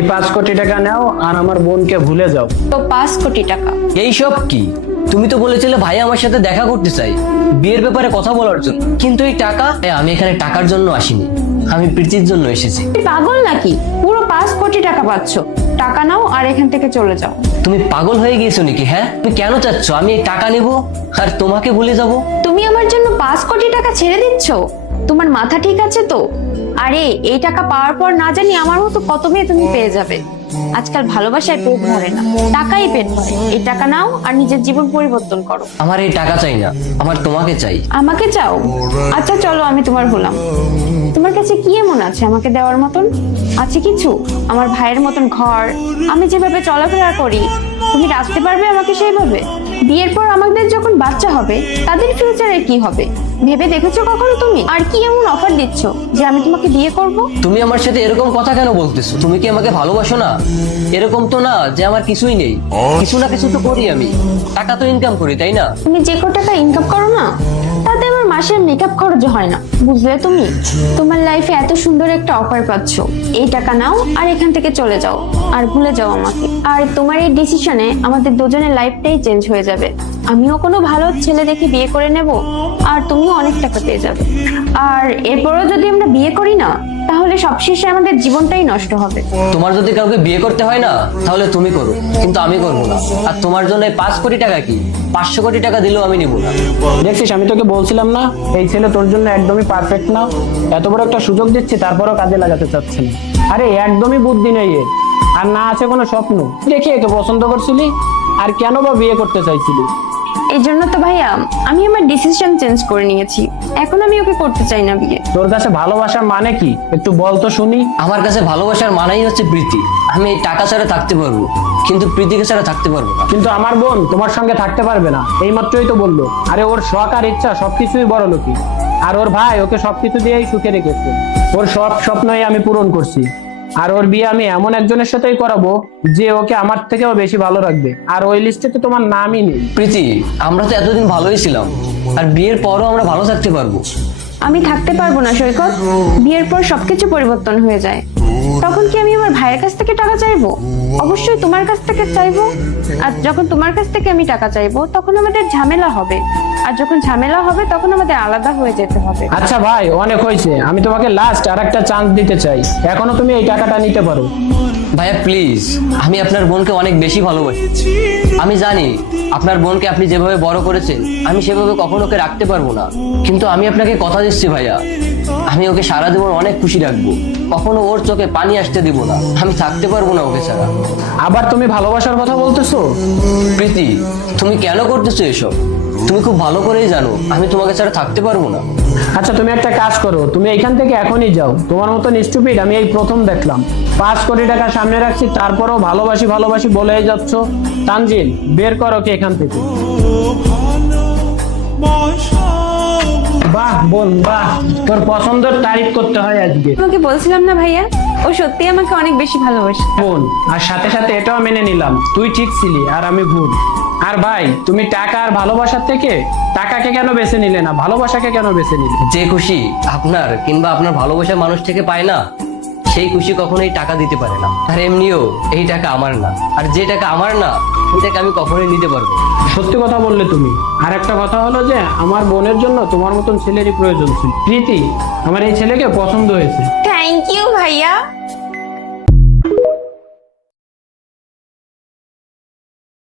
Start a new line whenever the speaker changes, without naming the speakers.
5 কোটি টাকা নাও আর আমার বোনকে ভুলে যাও।
তো 5 কোটি টাকা।
এইসব কি? তুমি তো বলেছিলে ভাই আমার সাথে দেখা করতে চাই, বিয়ের ব্যাপারে কথা বলার জন্য। কিন্তু এই টাকা, আমি এখানে টাকার জন্য আসিনি, আমি প্রীতির জন্য এসেছি।
তুমি পাগল নাকি? পুরো 5 কোটি টাকা পাচ্ছ, টাকা নাও আর এখান থেকে চলে যাও।
তুমি পাগল হয়ে গিয়েছো নাকি? হ্যাঁ, তুমি কেন চাচ্ছ আমি এই টাকা নেব আর তোমাকে ভুলে যাব?
তুমি আমার জন্য 5 কোটি টাকা ছেড়ে দিচ্ছ? তোমার মাথা ঠিক আছে তো? আরে এই টাকা পাওয়ার পর না জানি আমার মতো কত মেয়ে তুমি পেয়ে যাবে। আজকাল ভালোবাসায় পেট ভরে না, টাকাই পেট ভরে। এই টাকা নাও আর নিজের জীবন পরিবর্তন করো।
আমার এই টাকা চাই না, আমার তোমাকে চাই।
আমাকে চাও? আচ্ছা চলো, আমি তোমার হলাম। তোমার কাছে কি এমন আছে আমাকে দেওয়ার মতন? আছে কিছু? আমার ভাইয়ের মতন ঘর, আমি যেভাবে চলাফেরা করি, তুমি রাখতে পারবে আমাকে সেইভাবে? বিয়ের পর আমাদের যখন বাচ্চা হবে, তাদের ফিউচারে কি হবে ভেবে দেখেছো কখনো তুমি? আর কি এমন অফার দিচ্ছ যে আমি তোমাকে বিয়ে করব?
তুমি আমার সাথে এরকম কথা কেন বলতেছো? তুমি কি আমাকে ভালোবাসো না? এরকম তো না যে আমার কিছুই নেই, কিছু না কিছু তো করি, আমি টাকা তো ইনকাম করি, তাই না?
তুমি যে কত টাকা ইনকাম করো না, তাতে আমার মাসের মেকআপ খরচ হয় না, বুঝলে তুমি? তোমার লাইফে এত সুন্দর একটা অফার পাচ্ছো, এই টাকা নাও আর এখান থেকে চলে যাও আর ভুলে যাও আমাকে। আর তোমার এই ডিসিশনে আমাদের দুজনের লাইফটাই চেঞ্জ হয়ে যাবে। আমিও কোনো ভালো ছেলে দেখে বিয়ে করে নেব আর তুমিও অনেক টাকা পেয়ে যাবে। আর এরপরও যদি আমরা বিয়ে করি না, তাহলে সবশেষে আমাদের জীবনটাই নষ্ট হবে।
তোমার যদি কাউকে বিয়ে করতে হয় না, তাহলে তুমি করো, কিন্তু আমি করবো না। আর তোমার জন্য 5 কোটি টাকা কি, 500 কোটি টাকা দিলেও আমি নিবো না।
দেখছিস, আমি তোকে বলছিলাম না এই ছেলে তোর জন্য একদমই পারফেক্ট না। এত বড় একটা সুযোগ দিচ্ছি, তারপরও কাজে লাগাতে চাচ্ছে না। আরে একদমই বুদ্ধি নেই এর, আর না আছে কোনো স্বপ্ন। দেখি একে পছন্দ করছিলি, আর কেন বা বিয়ে করতে চাইছিলি?
এই জন্য তো ভাইয়া আমি আমার ডিসিশন চেঞ্জ করে নিয়েছি, এখন আমি ওকে করতে চাই না বিয়ে।
তোর কাছে ভালোবাসার মানে কি একটু বল তো শুনি।
আমার কাছে ভালোবাসার মানেই হচ্ছে প্রীতি। আমি এই টাকা ছাড়া থাকতে পারবো, কিন্তু প্রীতিকে ছাড়া থাকতে পারবো না।
কিন্তু আমার বোন তোমার সঙ্গে থাকতে পারবে না, এই মাত্রই তো বললো। আরে ওর শখ আর ইচ্ছা সবকিছুই বড় লোকি, আর ওর ভাই ওকে সবকিছু দিয়েই সুখে রেখেছে। ওর সব স্বপ্নই আমি পূরণ করছি, আর ওর বিয়ে আমি এমন একজনের সাথেই করাবো যে ওকে আমার থেকেও বেশি ভালো রাখবে। আর ওই লিস্টে তো তোমার নামই নেই।
প্রীতি, আমরা তো এতদিন ভালোই ছিলাম, আর বিয়ের পরও আমরা ভালো থাকতে পারবো।
আমি থাকতে পারবো না সৈকত, বিয়ের পর সবকিছু পরিবর্তন হয়ে যায়। তখন কি আমি আমার ভাইয়ের কাছ থেকে টাকা চাইবো? অবশ্যই তোমার কাছ থেকে চাইবো। আর যখন তোমার কাছ থেকে আমি টাকা চাইবো, তখন আমাদের ঝামেলা হবে। আর যখন ঝামেলা হবে, তখন আমাদের আলাদা হয়ে যেতে হবে।
আচ্ছা ভাই, অনেক হয়েছে, আমি তোমাকে লাস্ট আর একটা চান্স দিতে চাই। এখনো তুমি এই টাকাটা নিতে পারো।
ভাইয়া প্লিজ, আমি আপনার বোনকে অনেক বেশি ভালোবাসি। আমি জানি আপনার বোনকে আপনি যেভাবে বড় করেছেন, আমি সেভাবে কখনো ওকে রাখতে পারবো না। কিন্তু আমি আপনাকে কথা দিচ্ছি ভাইয়া, আমি ওকে সারা জীবন অনেক খুশি রাখবো, কখনো ওর চোখে পানি আসতে দিব না। আমি থাকতে পারবো না ওকে ছাড়া।
আবার তুমি ভালোবাসার কথা বলতেছো?
প্রীতি, তুমি কেন করতেছো এসব? তুমি খুব ভালো করেই জানো আমি তোমাকে ছাড়া থাকতে পারবো না।
আচ্ছা তুমি একটা কাজ করো, তুমি এইখান থেকে এখনই যাও। তোমার মতন স্টুপিড আমি এই প্রথম দেখলাম। 5 কোটি টাকা সামনে রাখছি, তারপরও ভালোবাসি ভালোবাসি বলেই যাচ্ছ। তানজিল, বের করো কি এখান থেকে। বাহ বোন বাহ, তোর পছন্দের তারিফ করতে হয় আজকে।
তোমাকে বলছিলাম না ভাইয়া, ও সত্যি আমাকে অনেক বেশি ভালোবাসে।
বোন, আর সাথে সাথে এটাও মেনে নিলাম তুই ঠিক ছিলি আর আমি ভুল। আর ভাই, তুমি টাকা আর ভালোবাসার থেকে টাকাকে কেন বেছে নিলে না, ভালোবাসাকে কেন বেছে নিলে?
যে খুশি আপনার কিংবা আপনার ভালোবাসার মানুষ থেকে পায় না, সেই খুশি কখনোই টাকা দিতে পারে না। আর এমনিও এই টাকা আমার না, আর যে টাকা আমার না, সেটাকে আমি কখনোই নিতে পারবো না।
সত্যি কথা বললে তুমি। আর একটা কথা হলো যে আমার বোনের জন্য তোমার মতন ছেলেরই প্রয়োজন ছিল। প্রীতি, আমার এই ছেলেকে পছন্দ হয়েছে।
থ্যাংক ইউ ভাইয়া।